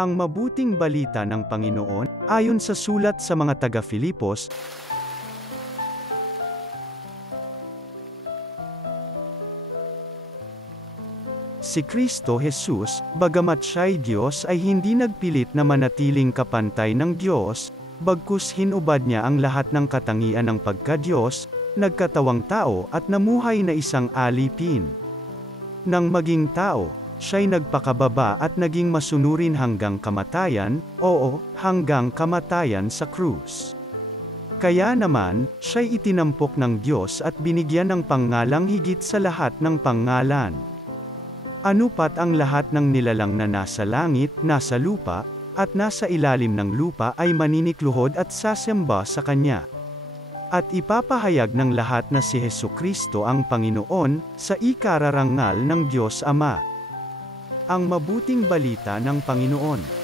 Ang mabuting balita ng Panginoon, ayon sa sulat sa mga taga-Filipos, si Kristo Jesus, bagamat siya'y Diyos ay hindi nagpilit na manatiling kapantay ng Diyos, bagkus hinubad niya ang lahat ng katangian ng pagka-Diyos, nagkatawang tao at namuhay na isang alipin. Nang maging tao, siya'y nagpakababa at naging masunurin hanggang kamatayan, hanggang kamatayan sa krus. Kaya naman, siya'y itinampok ng Diyos at binigyan ng pangalang higit sa lahat ng pangalan. Anupat ang lahat ng nilalang na nasa langit, nasa lupa, at nasa ilalim ng lupa ay maninikluhod at sasamba sa Kanya. At ipapahayag ng lahat na si Hesukristo ang Panginoon, sa ikararangal ng Diyos Ama. Ang mabuting balita ng Panginoon.